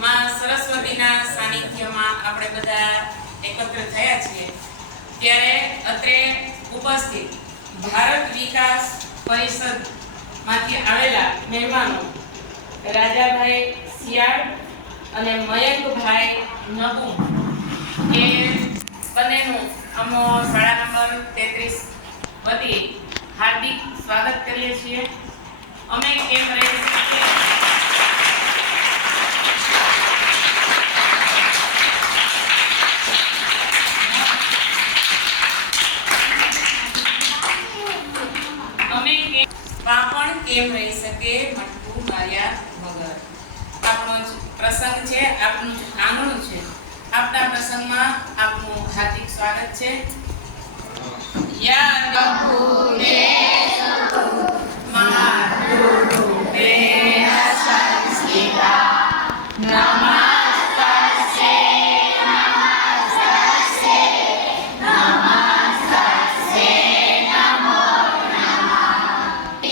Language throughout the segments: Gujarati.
માં સરસ્વતીના સાનિધ્યમાં આપણે બધા એકત્ર થયા છીએ ત્યારે અત્રે ઉપસ્થિત ભારત વિકાસ પરિષદ માંથી આવેલા મહેમાનો રાજાભાઈ સિયાળ અને મયંકભાઈ નગુ એ બંનેનું અમો શાળા નંબર 33 વતી હાર્દિક સ્વાગત કરીએ છીએ. અમે કેમ રહી શકીએ પાપણ કેમ રહી શકે મટકું માર્યા વગર. આપણો જ પ્રસંગ છે, આપનું જ આંગણું છે. આપના પ્રસંગમાં આપનું હાર્દિક સ્વાગત છે. યા પ્રભુને માતૃરૂપે સંસ્કૃતા નમસ્તે નમસ્તે નમસ્તે નમો નમઃ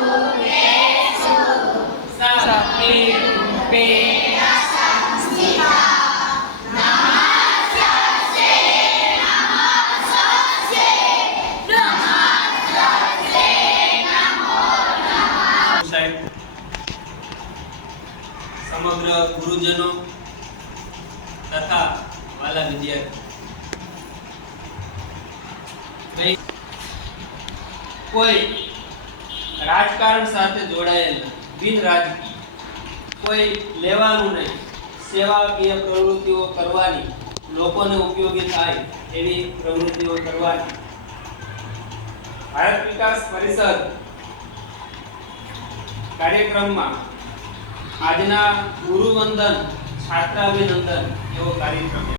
સર્વભૂતેષુ સર્વરૂપે સમગ્ર ગુરુજનો તથા વાલા વિદ્યાર્થી, કોઈ રાજકારણ સાથે જોડાયેલ બિન રાજકીય, કોઈ લેવાનું નહીં, સેવાકીય પ્રવૃત્તિઓ કરવાની, લોકોને ઉપયોગી થાય એવી પ્રવૃત્તિઓ કરવાની ભારત વિકાસ પરિષદ કાર્યક્રમમાં આજના ગુરુવંદન છાત્રાભિનંદન એવો કાર્યક્રમ